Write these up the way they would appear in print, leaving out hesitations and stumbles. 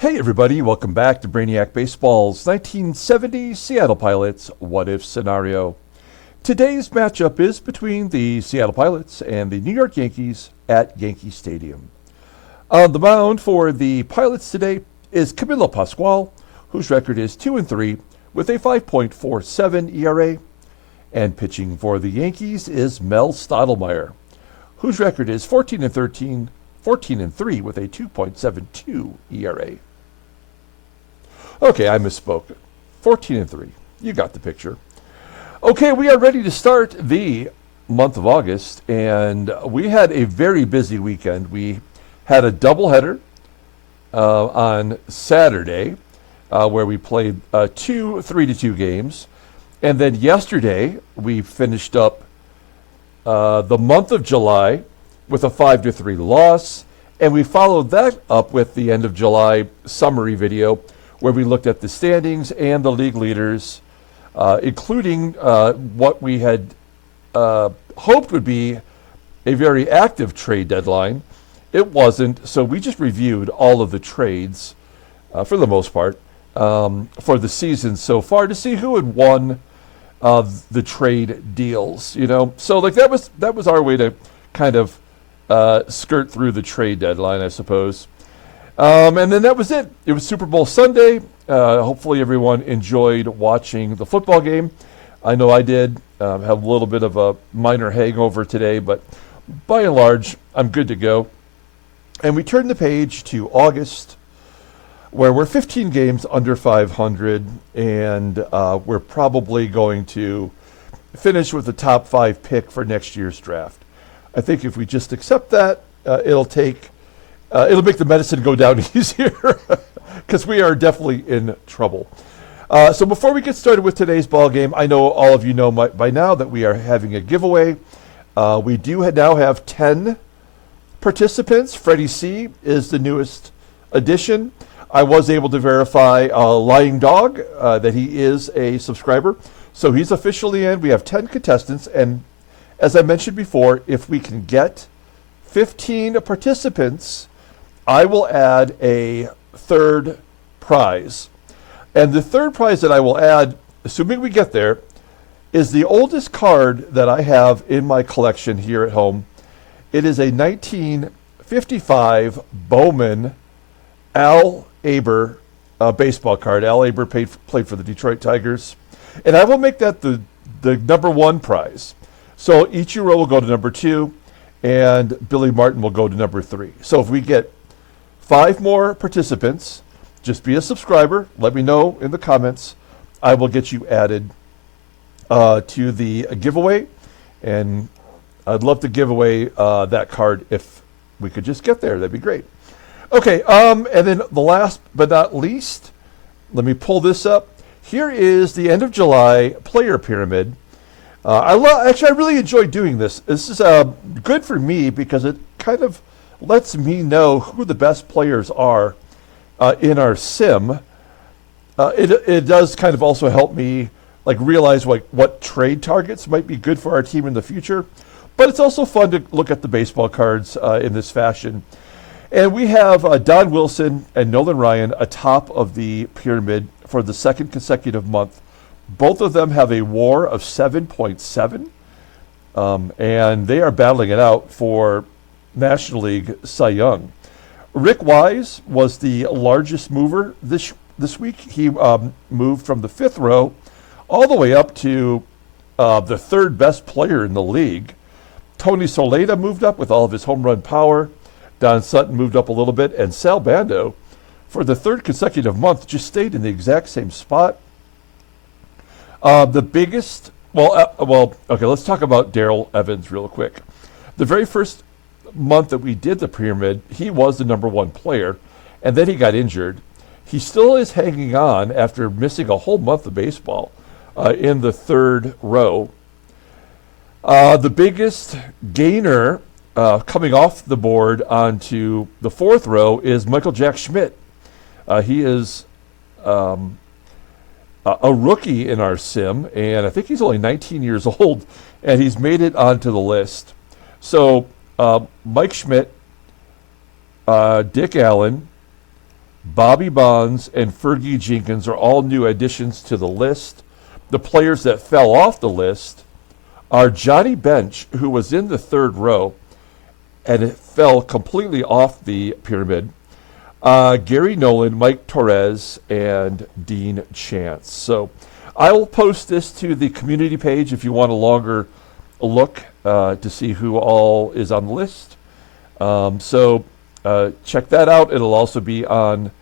Hey everybody, welcome back to Brainiac Baseball's 1970 Seattle Pilots What If Scenario. Today's matchup is between the Seattle Pilots and the New York Yankees at Yankee Stadium. On the mound for the Pilots today is Camilo Pascual, whose record is 2-3 with a 5.47 ERA. And pitching for the Yankees is Mel Stottlemyre, whose record is 14-3 with a 2.72 ERA. Okay, I misspoke. 14-3. You got the picture. Okay, we are ready to start the month of August, and we had a very busy weekend. We had a doubleheader on Saturday where we played two 3-2 games. And then yesterday, we finished up the month of July with a 5-3 loss. And we followed that up with the end of July summary video where we looked at the standings and the league leaders, including what we had hoped would be a very active trade deadline. It wasn't, so we just reviewed all of the trades, for the most part, for the season so far to see who had won the trade deals. You know, so like that was our way to kind of skirt through the trade deadline, I suppose. And then that was it. It was Super Bowl Sunday. Hopefully everyone enjoyed watching the football game. I know I did. Have a little bit of a minor hangover today, but by and large, I'm good to go. And we turn the page to August, where we're 15 games under 500, and we're probably going to finish with the top 5 pick for next year's draft. I think if we just accept that, it'll make the medicine go down easier because we are definitely in trouble. So before we get started with today's ball game, I know all of you know by now that we are having a giveaway. We do now have 10 participants. Freddie C is the newest addition. I was able to verify Lying Dog that he is a subscriber. So he's officially in. We have 10 contestants. And as I mentioned before, if we can get 15 participants, I will add a third prize. And the third prize that I will add, assuming we get there, is the oldest card that I have in my collection here at home. It is a 1955 Bowman Al Aber baseball card. Al Aber played for the Detroit Tigers. And I will make that the number 1 prize. So Ichiro will go to number 2, and Billy Martin will go to number 3. So if we get 5 more participants, just be a subscriber. Let me know in the comments. I will get you added to the giveaway. And I'd love to give away that card if we could just get there. That'd be great. Okay, and then the last but not least, let me pull this up. Here is the end of July player pyramid. I really enjoy doing this. This is good for me because it kind of lets me know who the best players are in our sim. It does kind of also help me like realize what trade targets might be good for our team in the future. But it's also fun to look at the baseball cards in this fashion. And we have Don Wilson and Nolan Ryan atop of the pyramid for the second consecutive month. Both of them have a WAR of 7.7, and they are battling it out for National League Cy Young. Rick Wise was the largest mover this week. He moved from the 5th row all the way up to the 3rd best player in the league. Tony Soleda moved up with all of his home run power. Don Sutton moved up a little bit, and Sal Bando, for the 3rd consecutive month, just stayed in the exact same spot. The biggest, okay, let's talk about Darrell Evans real quick. The very first month that we did the pyramid, he was the number 1 player, and then he got injured. He still is hanging on after missing a whole month of baseball in the 3rd row. The biggest gainer coming off the board onto the 4th row is Michael Jack Schmidt. He is a rookie in our sim, and I think he's only 19 years old, and he's made it onto the list. So Mike Schmidt, Dick Allen, Bobby Bonds, and Fergie Jenkins are all new additions to the list. The players that fell off the list are Johnny Bench, who was in the third row, and it fell completely off the pyramid. Gary Nolan, Mike Torres, and Dean Chance. So I will post this to the community page if you want a longer look to see who all is on the list. So check that out. It'll also be on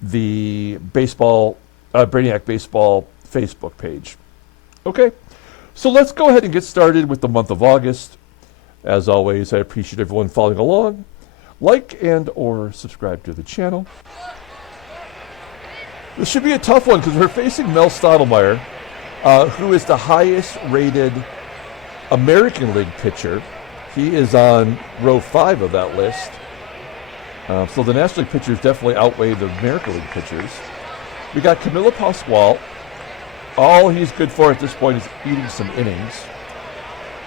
the Brainiac Baseball Facebook page. Okay, so let's go ahead and get started with the month of August. As always, I appreciate everyone following along. Like and or subscribe to the channel. This should be a tough one because we're facing Mel Stottlemyre, who is the highest rated American League pitcher. He is on row 5 of that list. So the National League pitchers definitely outweigh the American League pitchers. We got Camilo Pascual. All he's good for at this point is eating some innings.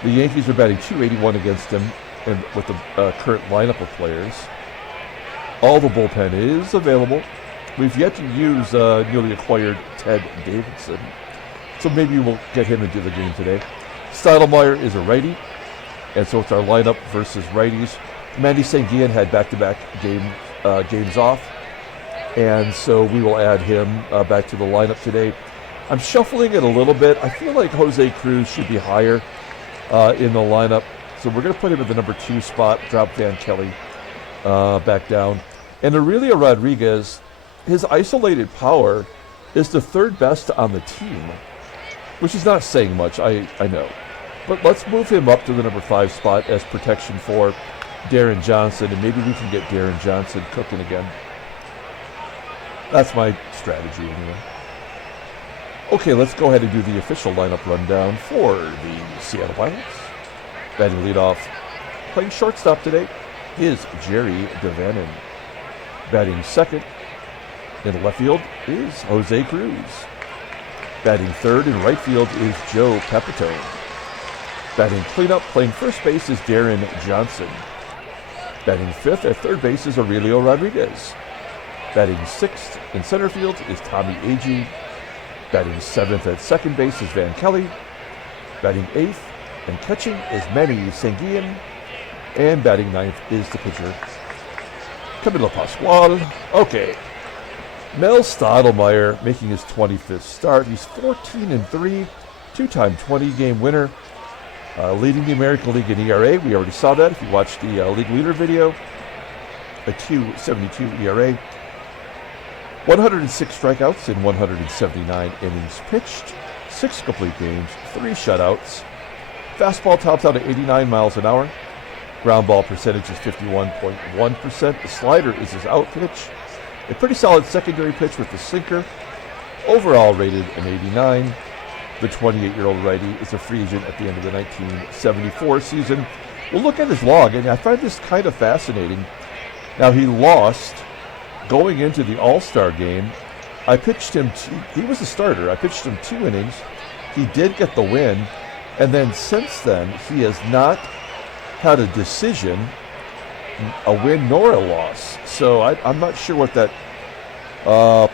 The Yankees are batting .281 against him and with the current lineup of players. All the bullpen is available. We've yet to use newly acquired Ted Davidson, so maybe we'll get him into the game today. Stottlemyre is a righty, and so it's our lineup versus righties. Manny had back-to-back games off, and so we will add him back to the lineup today. I'm shuffling it a little bit. I feel like Jose Cruz should be higher in the lineup. So we're going to put him at the number 2 spot, drop Van Kelly back down. And Aurelio Rodriguez, his isolated power is the 3rd best on the team, which is not saying much, I know. But let's move him up to the number 5 spot as protection for Deron Johnson, and maybe we can get Deron Johnson cooking again. That's my strategy anyway. Okay, let's go ahead and do the official lineup rundown for the Seattle Pilots. Batting leadoff, playing shortstop today, is Jerry DaVANON. Batting second in left field is Jose Cruz. Batting third in right field is Joe Pepitone. Batting cleanup, playing first base is Deron Johnson. Batting fifth at third base is Aurelio Rodriguez. Batting sixth in center field is Tommie AGEE. Batting seventh at second base is Van Kelly. Batting eighth and catching is Manny. And batting ninth is the pitcher, Camilo Pascual. Okay. Mel Stottlemyre making his 25th start. He's 14-3, 2-time 20-game winner. Leading the American League in ERA. We already saw that if you watched the league leader video. A 2.72 ERA. 106 strikeouts in 179 innings pitched. 6 complete games, 3 shutouts. Fastball tops out at 89 miles an hour. Ground ball percentage is 51.1%. The slider is his out pitch. A pretty solid secondary pitch with the sinker. Overall rated an 89. The 28-year-old righty is a free agent at the end of the 1974 season. We'll look at his log, and I find this kind of fascinating. Now, he lost going into the All-Star game. I pitched him he was a starter. I pitched him 2 innings. He did get the win. And then since then, he has not had a decision, a win nor a loss. So I'm not sure what that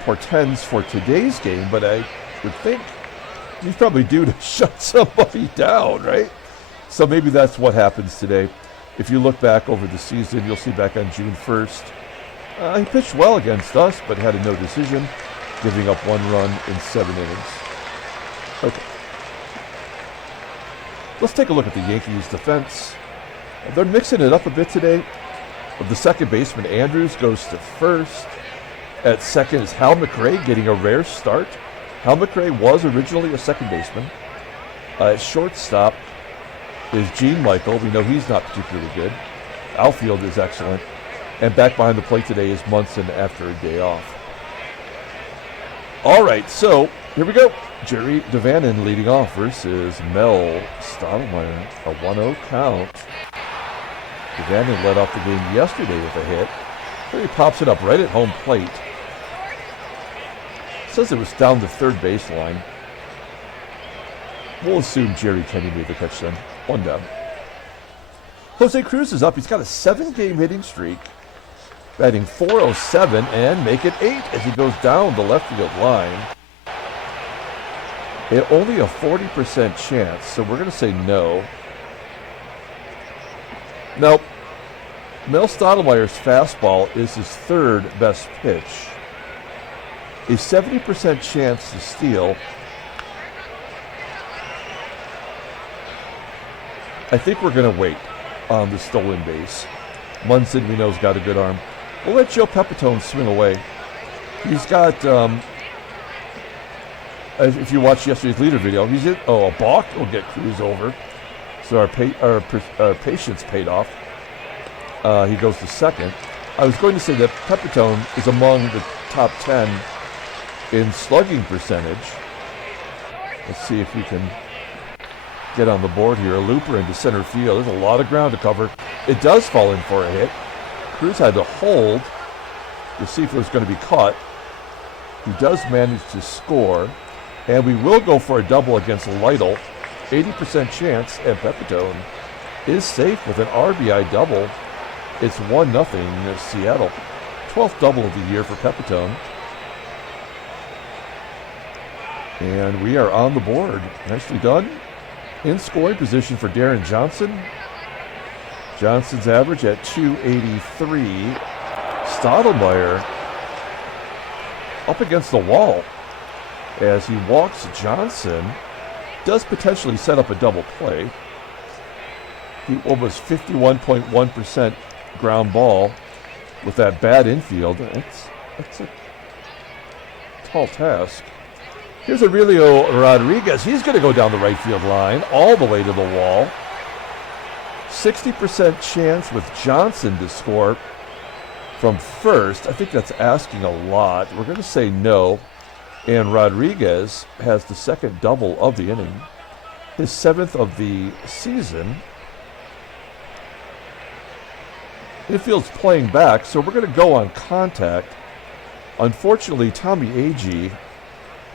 portends for today's game, but I would think he's probably due to shut somebody down, right? So maybe that's what happens today. If you look back over the season, you'll see back on June 1st, he pitched well against us, but had a no decision, giving up 1 run in 7 innings. Okay. Let's take a look at the Yankees defense. They're mixing it up a bit today. The second baseman, Andrews, goes to first. At second is Hal McRAE getting a rare start. Hal McRAE was originally a second baseman. At shortstop is Gene Michael. We know he's not particularly good. Outfield is excellent. And back behind the plate today is Munson after a day off. All right, so here we go. Jerry DaVANON leading off versus Mel Stottlemyre. A 1-0 count. DaVANON led off the game yesterday with a hit. Here he pops it up right at home plate. Says it was down the third baseline. We'll assume Jerry Kenney made the catch then. 1 down. Jose Cruz is up. He's got a 7-game hitting streak. Batting .407 and make it 8 as he goes down the left field line. And only a 40% chance, so we're going to say no. Nope. Mel Stottlemyre's fastball is his third best pitch. A 70% chance to steal. I think we're going to wait on the stolen base. MUNSON, we know, has got a good arm. We'll let Joe PEPITONE swing away. He's got, if you watched yesterday's leader video, he's in, a balk will get CRUZ over. So our patience paid off. He goes to second. I was going to say that PEPITONE is among the top 10 in slugging percentage. Let's see if we can get on the board here. A looper into center field. There's a lot of ground to cover. It does fall in for a hit. CRUZ had to hold to see if it was going to be caught. He does manage to score. And we will go for a double against LYTTLE. 80% chance, and PEPITONE is safe with an RBI double. It's 1-0 Seattle. 12th double of the year for PEPITONE. And we are on the board. Nicely done. In scoring position for Deron Johnson. Johnson's average at 283. Stottlemyre up against the wall as he walks Johnson. Does potentially set up a double play. He almost 51.1% ground ball with that bad infield. That's a tall task. Here's Aurelio Rodriguez. He's going to go down the right field line all the way to the wall. 60% chance with Johnson to score from first. I think that's asking a lot. We're going to say no. And Rodriguez has the second double of the inning. His 7th of the season. Infield's playing back, so we're going to go on contact. Unfortunately, Tommie AGEE,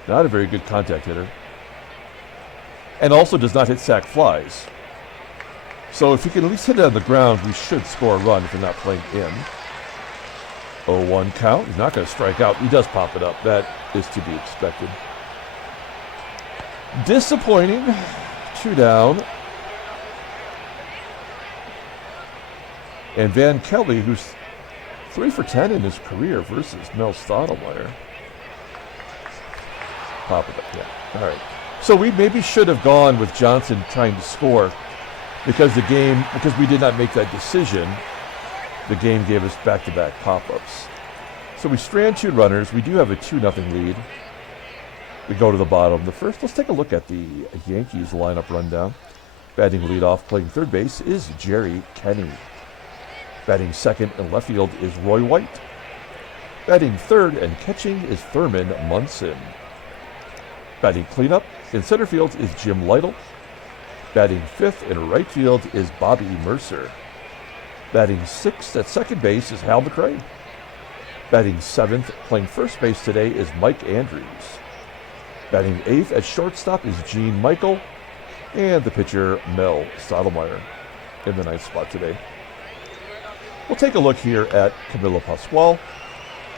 not a very good contact hitter, and also does not hit sac flies. So if he can at least hit it on the ground, we should score a run if we're not playing in. 0-1 count. He's not going to strike out. He does pop it up. That is to be expected. Disappointing. 2 down. And Van Kelly, who's 3 for 10 in his career versus Mel Stottlemyre. Pop it up, yeah. All right. So we maybe should have gone with Johnson trying to score because we did not make that decision. The game gave us back-to-back pop-ups. So we strand 2 runners. We do have a 2-0 lead. We go to the bottom. The first, let's take a look at the Yankees lineup rundown. Batting leadoff, playing third base is Jerry KENNEY. Batting second and left field is Roy White. Batting third and catching is Thurman MUNSON. Batting cleanup in center field is Jim LYTTLE. Batting fifth in right field is Bobby Mercer. Batting sixth at second base is Hal McRAE. Batting seventh, playing first base today, is Mike Andrews. Batting eighth at shortstop is Gene Michael. And the pitcher, Mel Stottlemyre, in the ninth spot today. We'll take a look here at Camilo Pascual,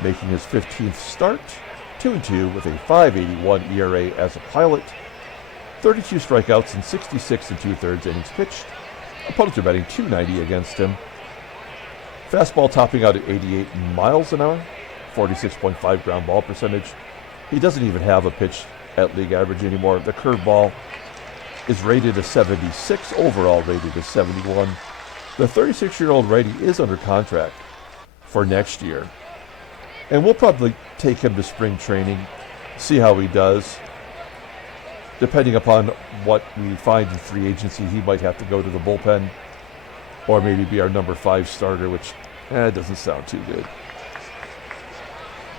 making his 15th start, 2-2 with a .581 ERA as a pilot, 32 strikeouts and 66 2/3 innings pitched. Opponents are batting .290 against him. Fastball topping out at 88 miles an hour, 46.5 ground ball percentage. He doesn't even have a pitch at league average anymore. The curveball is rated a 76, overall rated a 71. The 36-year-old righty is under contract for next year. And we'll probably take him to spring training, see how he does. Depending upon what we find in free agency, he might have to go to the bullpen or maybe be our number 5 starter, which doesn't sound too good.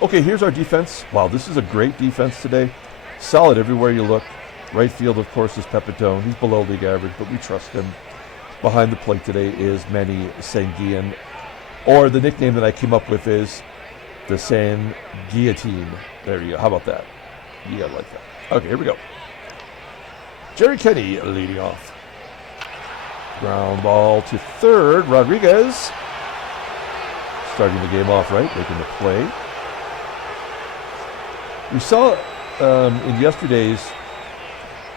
Okay, here's our defense. Wow, this is a great defense today. Solid everywhere you look. Right field, of course, is PEPITONE. He's below league average, but we trust him. Behind the plate today is Manny SANGUILLEN, or the nickname that I came up with is the SANGUILLEN. There you go. How about that? Yeah, I like that. Okay, here we go. Jerry KENNEY leading off. Ground ball to third. Rodriguez starting the game off right, making the play. We saw in yesterday's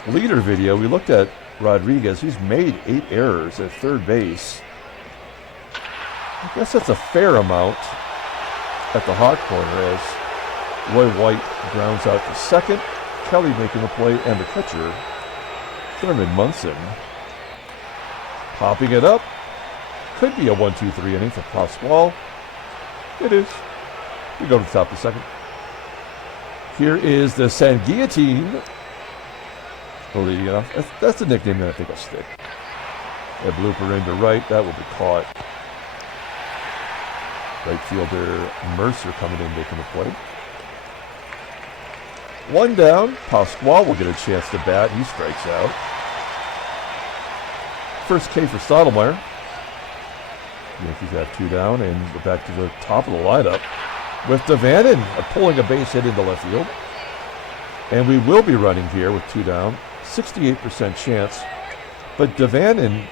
leader video, we looked at Rodriguez. He's made 8 errors at third base. I guess that's a fair amount at the hot corner as Roy White grounds out to second. Kelly making the play, and the catcher, Thurman Munson, popping it up. Could be a 1-2-3 inning for Pascual. It is. We go to the top of the second. Here is the SANGUILLEN leading it off. That's a nickname that I think will stick. A blooper into right. That will be caught. Right fielder MURCER coming in, making the play. One down. Pascual will get a chance to bat. He strikes out. First K for Stottlemyre. Yankees have 2 down, and we're back to the top of the lineup with DaVANON pulling a base hit into left field. And we will be running here with 2 down. 68% chance. But DaVANON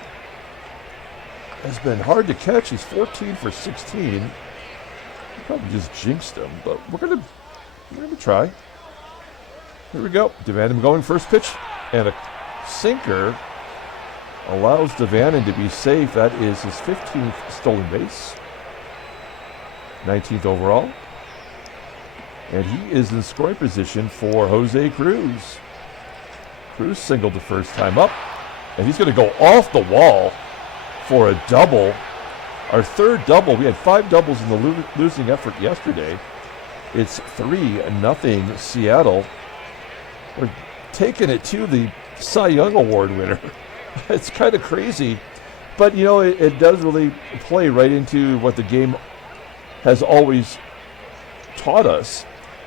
has been hard to catch. He's 14 for 16. Probably just jinxed him, but we're gonna try. Here we go. DaVANON going first pitch, and a sinker allows DaVANON to be safe. That is his 15th stolen base, 19th overall, and he is in scoring position for Jose CRUZ. CRUZ singled the first time up, and he's going to go off the wall for a double. Our third double. We had 5 doubles in the losing effort yesterday. It's 3-0 Seattle. We're taking it to the Cy Young Award winner. It's kind of crazy, but you know, it does really play right into what the game has always taught us,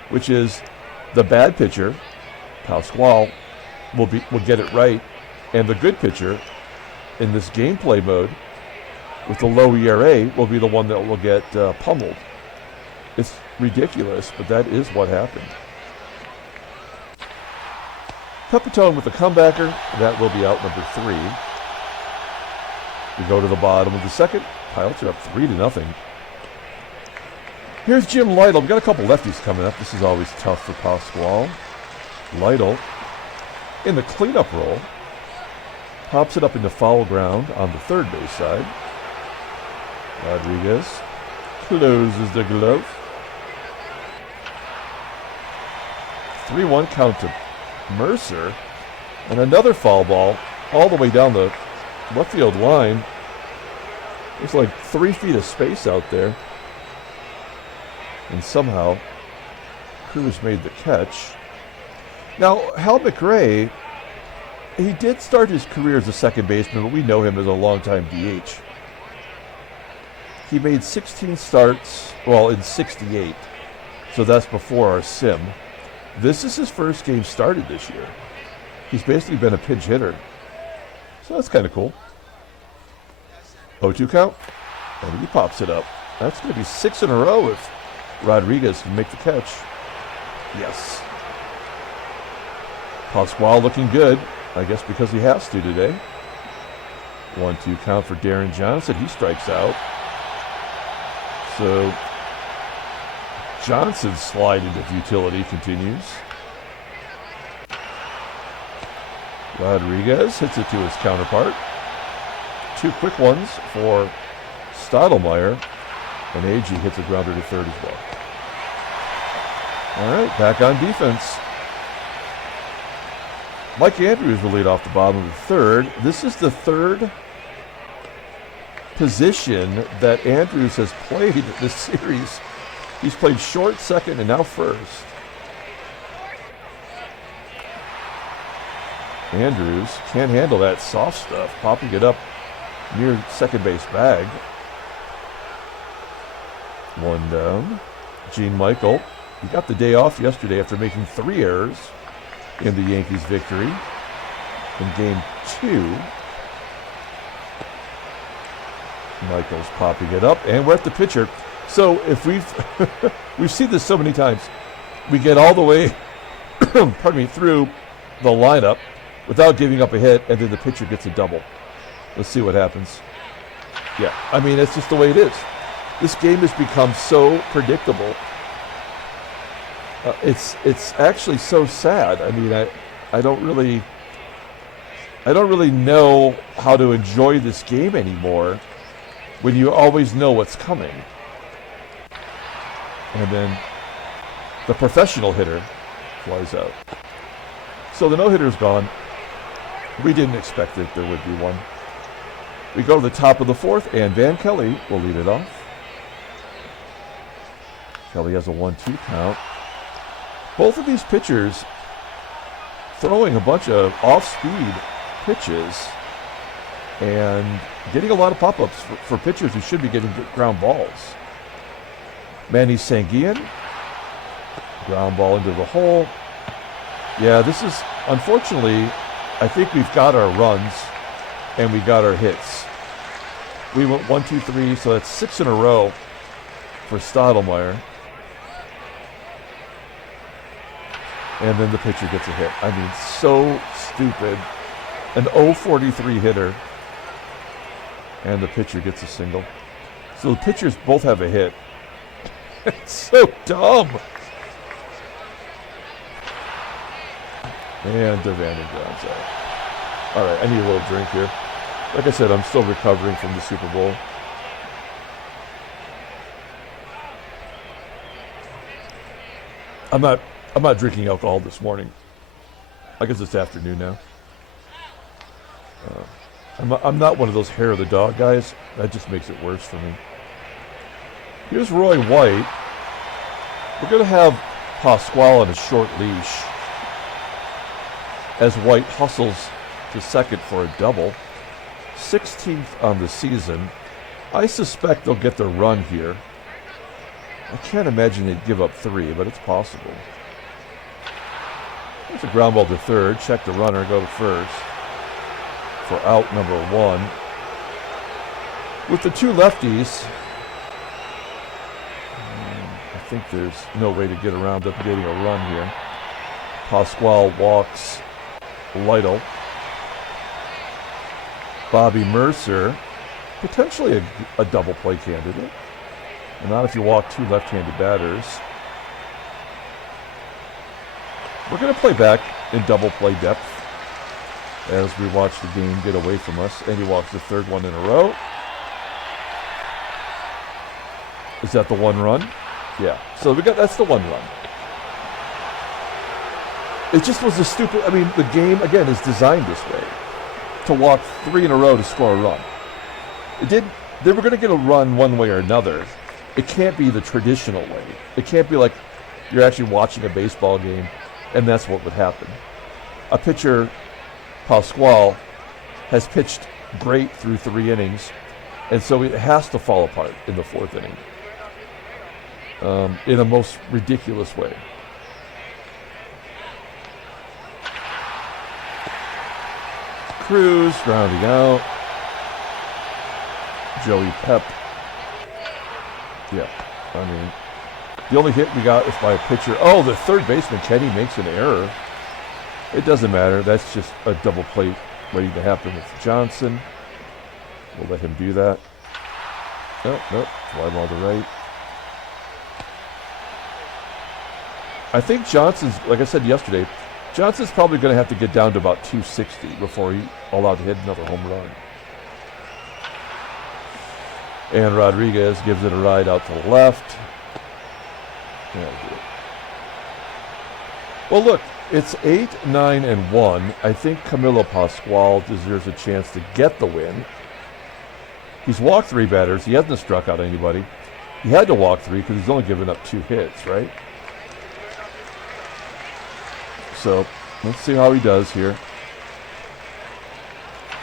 which is the bad pitcher, Pascual, will get it right, and the good pitcher in this gameplay mode with the low ERA will be the one that will get pummeled. It's ridiculous, but that is what happened. PEPITONE with the comebacker. That will be out, number 3. We go to the bottom of the second. Pilots are up 3-0. Here's Jim LYTTLE. We've got a couple lefties coming up. This is always tough for Pascual. LYTTLE in the cleanup role. Pops it up into foul ground on the third base side. Rodriguez closes the glove. 3-1 count to MURCER, and another foul ball all the way down the left field line. There's like 3 feet of space out there, and somehow CRUZ made the catch. Now, McRAE, he did start his career as a second baseman, but we know him as a longtime DH. He made 16 starts, well, in 68, so that's before our sim. This is his first game started this year. He's basically been a pinch hitter. So that's kind of cool. 0-2 count. And he pops it up. That's going to be 6 in a row if Rodriguez can make the catch. Yes. Pascual looking good. I guess because he has to today. 1-2 count for Deron Johnson. He strikes out. So Johnson's slide into futility continues. Rodriguez hits it to his counterpart. 2 quick ones for Stottlemyre, and AGEE hits a grounder to third as well. All right, back on defense. Mike Andrews will lead off the bottom of the third. This is the third position that Andrews has played this series. He's played short, second, and now first. Andrews can't handle that soft stuff, popping it up near second base bag. 1 down. Gene Michael, he got the day off yesterday after making 3 errors in the Yankees' victory in Game 2. Michael's popping it up, and we're at the pitcher. So if we've seen this so many times, we get all the way, pardon me, through the lineup without giving up a hit, and then the pitcher gets a double. Let's see what happens. Yeah, I mean, it's just the way it is. This game has become so predictable. It's actually so sad. I mean, I don't really know how to enjoy this game anymore when you always know what's coming. And then the professional hitter flies out. So the no-hitter's gone. We didn't expect that there would be one. We go to the top of the fourth, and Van Kelly will lead it off. Kelly has a 1-2 count. Both of these pitchers throwing a bunch of off-speed pitches and getting a lot of pop-ups for pitchers who should be getting ground balls. Manny Sanguillen, ground ball into the hole. Yeah, this is, unfortunately, I think we've got our runs and we got our hits. We went 1, 2, 3, so that's 6 in a row for Stottlemyre. And then the pitcher gets a hit. I mean, so stupid. An 0-43 hitter. And the pitcher gets a single. So the pitchers both have a hit. It's so dumb. And DaVANON grounds out. All right, I need a little drink here. Like I said, I'm still recovering from the Super Bowl. I'm not drinking alcohol this morning. I guess it's afternoon now. I'm not one of those hair of the dog guys. That just makes it worse for me. Here's Roy White. We're going to have Pascual on a short leash as White hustles to second for a double. 16th on the season. I suspect they'll get the run here. I can't imagine they'd give up 3, but it's possible. There's a ground ball to third. Check the runner, go to first for out number 1. With the 2 lefties, I think there's no way to get around up getting a run here. Pascual walks LYTTLE. Bobby MURCER, potentially a double play candidate. And not if you walk 2 left-handed batters. We're going to play back in double play depth as we watch the game get away from us. And he walks the 3rd one in a row. Is that the 1 run? Yeah. So that's the 1 run. It just was a stupid. I mean, the game again is designed this way to walk 3 in a row to score a run. They were going to get a run one way or another. It can't be the traditional way. It can't be like you're actually watching a baseball game and that's what would happen. A pitcher, Pascual, has pitched great through 3 innings, and so it has to fall apart in the 4th inning in a most ridiculous way. CRUZ grounding out. Joey Pep. Yeah, I mean, the only hit we got is by a pitcher. Oh, the third baseman, KENNEY, makes an error. It doesn't matter. That's just a double play waiting to happen with Johnson. We'll let him do that. Nope, fly ball to right. I think Johnson's, like I said yesterday, Johnson's probably going to have to get down to about 260 before he's allowed to hit another home run. And Rodriguez gives it a ride out to the left. Well, look, it's 8, 9, and 1. I think Camilo Pascual deserves a chance to get the win. He's walked 3 batters. He hasn't struck out anybody. He had to walk 3 because he's only given up 2 hits, right? So let's see how he does here.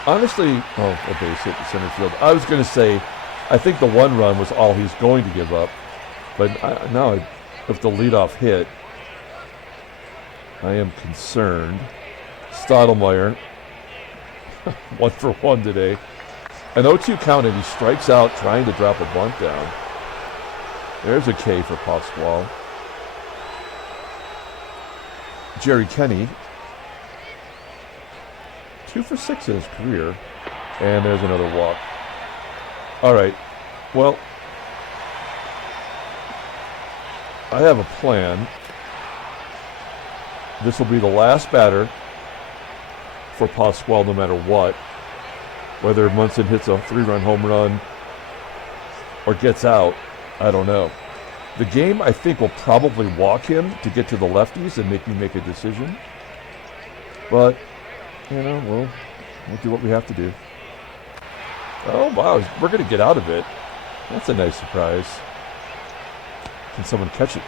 Honestly, a base hit to center field. I was going to say, I think the 1 run was all he's going to give up. But now, if the leadoff hit, I am concerned. Stottlemyre, 1 for 1 today. An 0-2 count, and he strikes out trying to drop a bunt down. There's a K for Pascual. Jerry KENNEY, 2 for 6 in his career. And there's another walk. All right. Well, I have a plan. This will be the last batter for Pascual no matter what. Whether Munson hits a 3-run home run or gets out, I don't know. The game, I think, will probably walk him to get to the lefties and make me make a decision. But, you know, we'll do what we have to do. Oh, wow, we're going to get out of it. That's a nice surprise. Can someone catch it?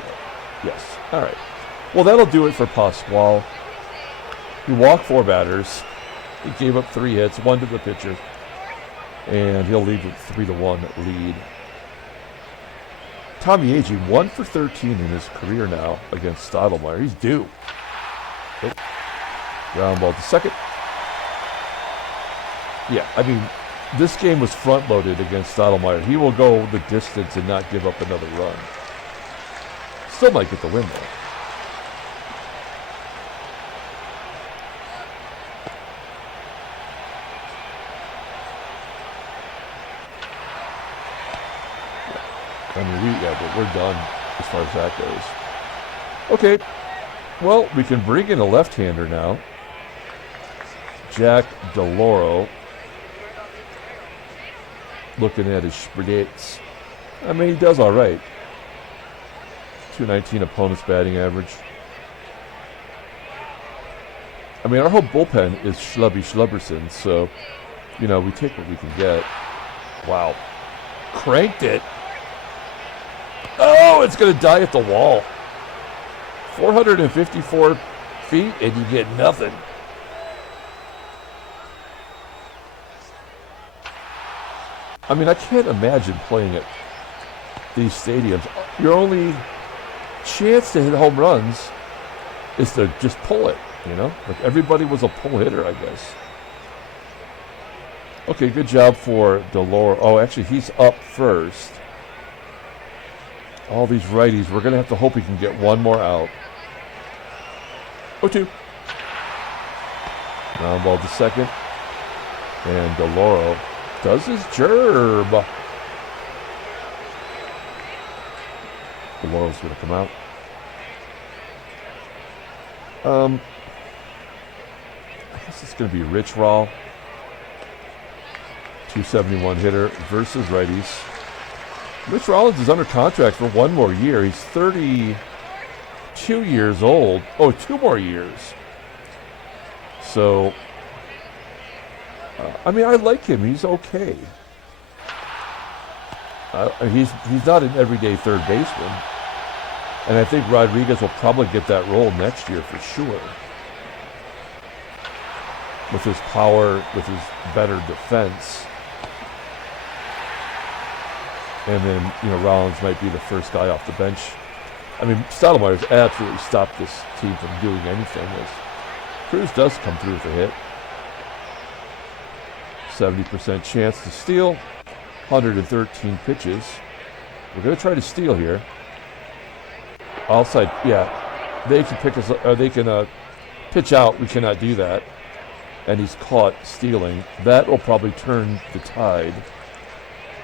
Yes. All right. Well, that'll do it for Pascual. He walked 4 batters. He gave up 3 hits, 1 to the pitcher. And he'll lead with 3-1 lead. Tommie AGEE 1 for 13 in his career now against Stottlemyre. He's due. Oh. Ground ball to second. Yeah, I mean, this game was front-loaded against Stottlemyre. He will go the distance and not give up another run. Still might get the win, though. I mean, but we're done as far as that goes. Okay, well, we can bring in a left-hander now. Jack DeLoro. Looking at his splits. I mean, he does all right. 219 opponent's batting average. I mean, our whole bullpen is Schlubberson, so, you know, we take what we can get. Wow. Cranked it. Oh, it's going to die at the wall. 454 feet, and you get nothing. I mean, I can't imagine playing at these stadiums. Your only chance to hit home runs is to just pull it, you know? Like everybody was a pull hitter, I guess. Okay, good job for DeLore. Oh, actually, he's up first. All these righties, we're going to have to hope we can get one more out. 0-2. Ground ball to second. And DeLoro does his gerb. DeLoro's going to come out. I guess it's going to be Rich Rawl. 271 hitter versus righties. Rich Rollins is under contract for 1 more year. He's 32 years old. Oh, 2 more years. So, I mean, I like him. He's okay. He's not an everyday third baseman. And I think Rodriguez will probably get that role next year for sure. With his power, with his better defense. And then, you know, Rollins might be the first guy off the bench. I mean, Stottlemyre's absolutely stopped this team from doing anything. As CRUZ does come through with a hit. 70% chance to steal. 113 pitches. We're going to try to steal here. Outside, yeah. They can pick us, or they can pitch out. We cannot do that. And he's caught stealing. That will probably turn the tide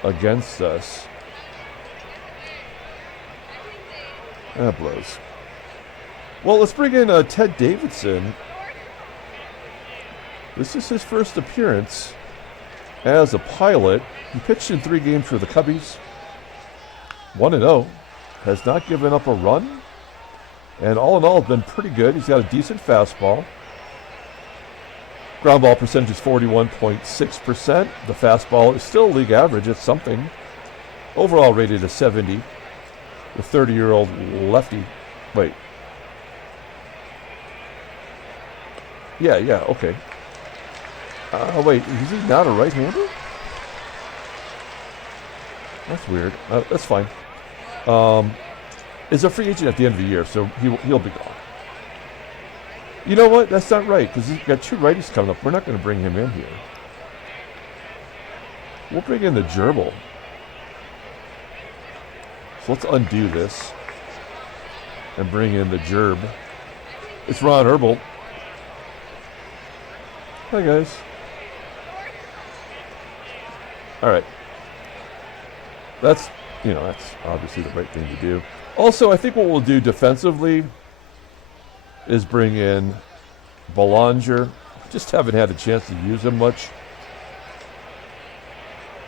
against us. That blows. Well, let's bring in Ted Davidson. This is his first appearance as a pilot. He pitched in 3 games for the Cubbies. 1-0. Has not given up a run. And all in all, has been pretty good. He's got a decent fastball. Ground ball percentage is 41.6%. The fastball is still league average at something. Overall rated a 70. The 30-year-old lefty. Wait. Yeah, okay. Wait, is he not a right-hander? That's weird. That's fine. Is a free agent at the end of the year, so he'll be gone. You know what? That's not right, because he's got 2 righties coming up. We're not going to bring him in here. We'll bring in the gerbil. So let's undo this and bring in the gerb. It's Ron Herbal. Hi, guys. All right. That's obviously the right thing to do. Also, I think what we'll do defensively is bring in Belanger. Just haven't had a chance to use him much.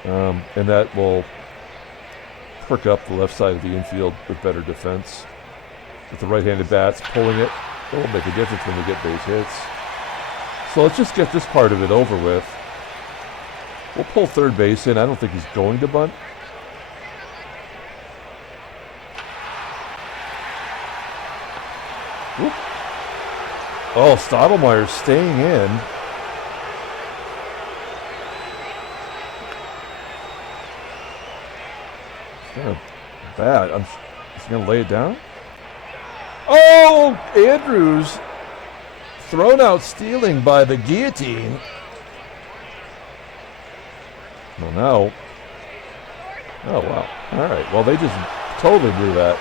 And that will perk up the left side of the infield with better defense. With the right-handed bats pulling it, it will make a difference when we get base hits. So let's just get this part of it over with. We'll pull third base in. I don't think he's going to bunt. Whoop. Oh, Stottlemyre staying in. It's kind of bad. Is he going to lay it down? Oh, Andrews thrown out stealing by the guillotine. Well, now. Oh, wow. All right. Well, they just totally blew that.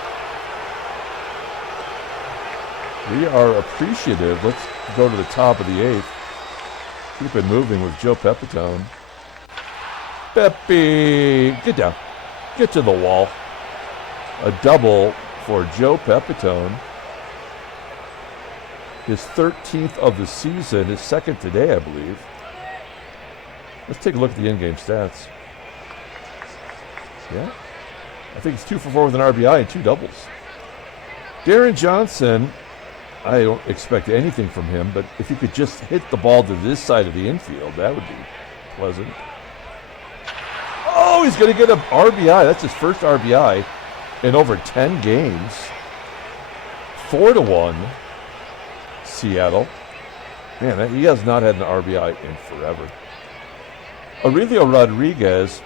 We are appreciative. Let's go to the top of the eighth. Keep it moving with Joe Pepitone. Pepe, get down. Get to the wall. A double for Joe Pepitone. His 13th of the season, his second today, I believe. Let's take a look at the in-game stats. Yeah. I think it's 2 for 4 with an RBI and 2 doubles. Deron Johnson, I don't expect anything from him, but if he could just hit the ball to this side of the infield, that would be pleasant. Oh, he's going to get an RBI. That's his first RBI in over 10 games. 4-1, Seattle. Man, he has not had an RBI in forever. Aurelio Rodriguez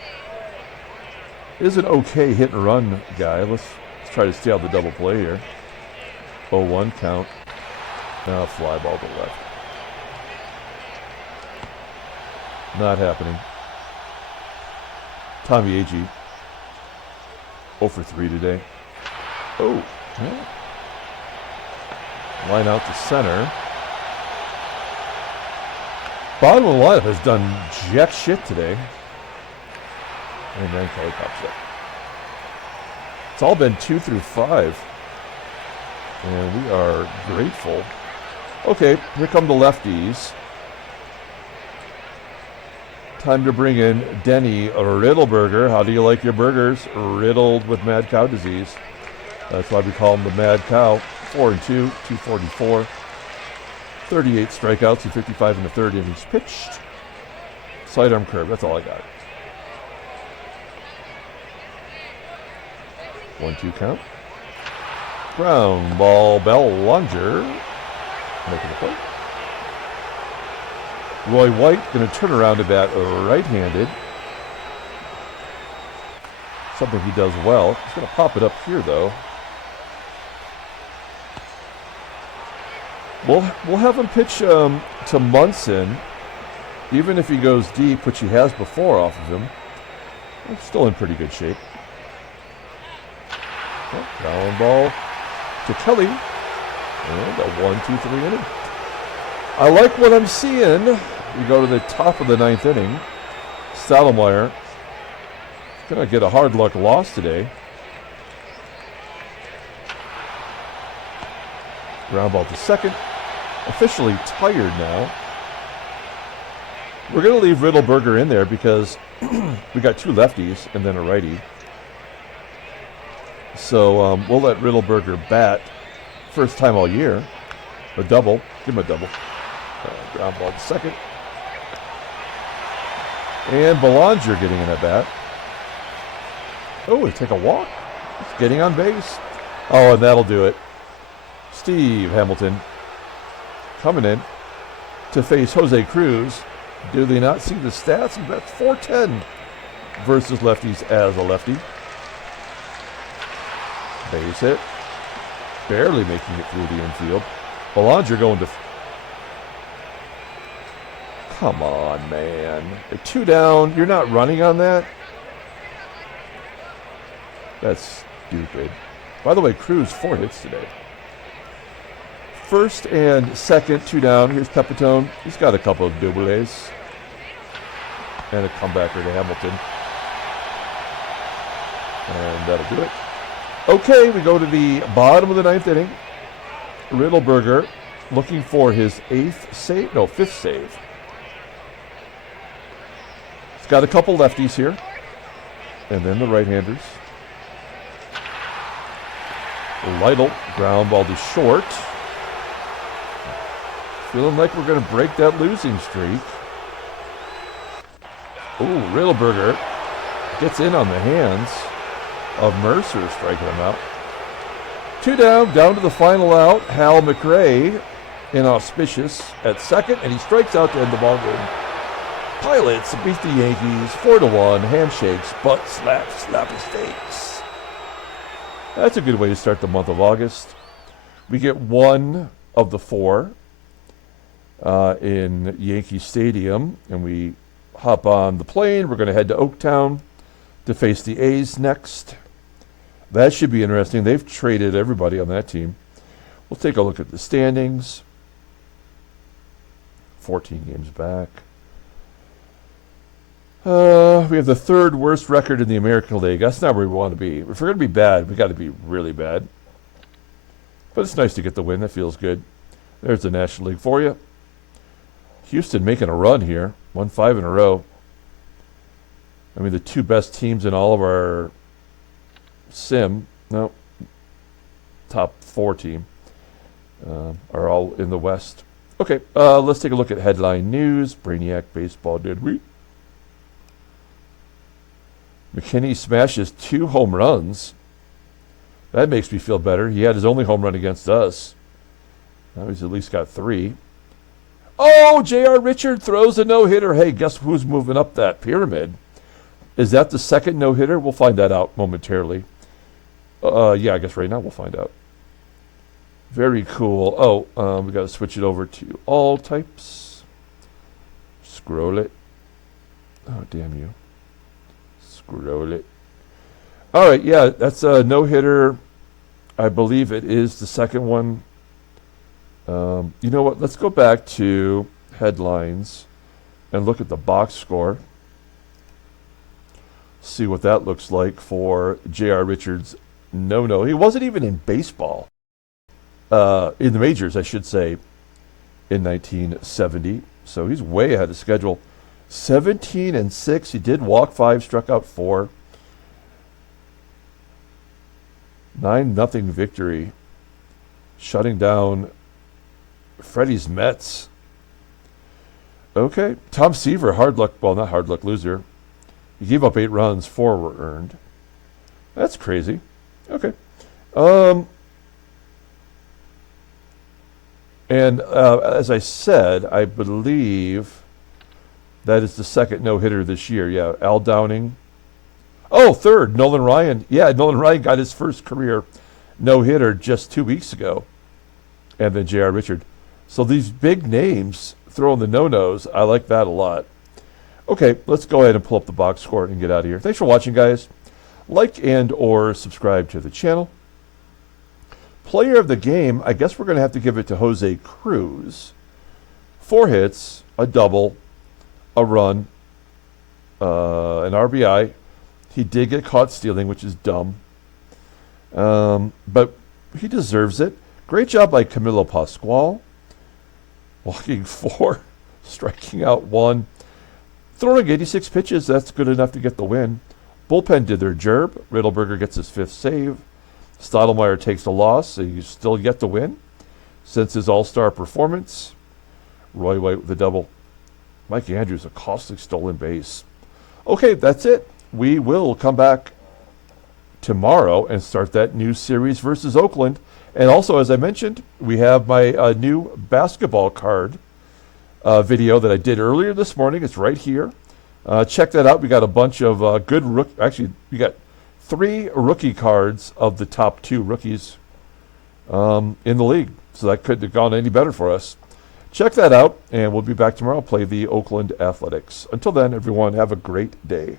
is an okay hit and run guy. Let's try to stay out the double play here. 0-1 count. Now fly ball to the left. Not happening. Tommie AGEE. 0 for 3 today. Oh. Yeah. Line out to center. Bottom of the lineup has done jack shit today. And then Kelly pops up. It's all been 2 through 5. And we are grateful. Okay, here come the lefties. Time to bring in Denny Riddleberger. How do you like your burgers? Riddled with mad cow disease. That's why we call him the mad cow. 4-2, 244. 38 strikeouts, 255 in the third innings pitched. Sidearm curve, that's all I got. 1-2 count. Ground ball, Belanger making the play. Roy White going to turn around to bat right-handed. Something he does well. He's going to pop it up here, though. We'll have him pitch to Munson, even if he goes deep, which he has before off of him. He's still in pretty good shape. Oh, ground ball to Kelly. And a 1-2-3 inning. I like what I'm seeing. We go to the top of the 9th inning. Stottlemyre going to get a hard luck loss today. Ground ball to second. Officially tired now. We're going to leave Riddleberger in there because we got 2 lefties and then a righty. So we'll let Riddleberger bat first time all year. A double. Give him a double. Ground ball to second. And Belanger getting in at bat. Oh, he take a walk. He's getting on base. Oh, and that'll do it. Steve Hamilton coming in to face Jose CRUZ. Do they not see the stats? He bats .410 versus lefties as a lefty. Base hit. Barely making it through the infield. Belanger going to... Come on, man. 2 down. You're not running on that? That's stupid. By the way, CRUZ 4 hits today. First and second, 2 down. Here's Pepitone. He's got a couple of doubles. And a comebacker to Hamilton. And that'll do it. Okay, we go to the bottom of the ninth inning. Riddleberger looking for his fifth save. He's got a couple lefties here. And then the right-handers. LYTTLE, ground ball to short. Feeling like we're going to break that losing streak. Ooh, Riddleberger gets in on the hands of MURCER, striking him out. 2 down to the final out. McRAE, inauspicious at second, and he strikes out to end the ball game. Pilots beat the Yankees 4-1. Handshakes, butt slaps, slappy steaks. That's a good way to start the month of August. We get one of the 4 in Yankee Stadium, and we hop on the plane. We're going to head to Oaktown to face the A's next. That should be interesting. They've traded everybody on that team. We'll take a look at the standings. 14 games back. We have the 3rd worst record in the American League. That's not where we want to be. If we're going to be bad, we got to be really bad. But it's nice to get the win. That feels good. There's the National League for you. Houston making a run here. Won 5 in a row. I mean, the 2 best teams in all of our top 4 team are all in the West. Okay, let's take a look at headline news. Brainiac baseball, did we? McKinney smashes 2 home runs. That makes me feel better. He had his only home run against us. Now he's at least got 3. Oh, J.R. Richard throws a no-hitter. Hey, guess who's moving up that pyramid? Is that the second no-hitter? We'll find that out momentarily. Yeah, I guess right now we'll find out. Very cool. Oh, we got to switch it over to all types. Scroll it. Oh, damn you. Scroll it. All right, yeah, that's a no-hitter. I believe it is the second one. You know what? Let's go back to headlines and look at the box score. See what that looks like for J.R. Richards' no-no. He wasn't even in baseball. In the majors, I should say, in 1970. So he's way ahead of schedule. 17-6. He did walk 5, struck out 4. 9-0 victory. Shutting down Freddie's Mets. Okay. Tom Seaver, not hard luck loser. He gave up 8 runs, 4 were earned. That's crazy. Okay. And as I said, I believe that is the second no-hitter this year. Yeah, Al Downing. Oh, third, Nolan Ryan. Yeah, Nolan Ryan got his first career no-hitter just 2 weeks ago. And then J.R. Richard. So these big names throwing the no-nos, I like that a lot. Okay, let's go ahead and pull up the box score and get out of here. Thanks for watching, guys. Like and or subscribe to the channel. Player of the game, I guess we're going to have to give it to Jose Cruz. 4 hits, a double, a run, an RBI. He did get caught stealing, which is dumb. But he deserves it. Great job by Camilo Pascual. Walking 4, striking out 1. Throwing 86 pitches, that's good enough to get the win. Bullpen did their job. Riddleberger gets his 5th save. Stottlemyre takes the loss, so he's still yet to win since his all-star performance. Roy White with the double. Mike Andrews, a costly stolen base. Okay, that's it. We will come back tomorrow and start that new series versus Oakland. And also, as I mentioned, we have my new basketball card video that I did earlier this morning. It's right here. Check that out. We got a bunch of good actually, we got 3 rookie cards of the top 2 rookies in the league. So that couldn't have gone any better for us. Check that out, and we'll be back tomorrow. Play the Oakland Athletics. Until then, everyone, have a great day.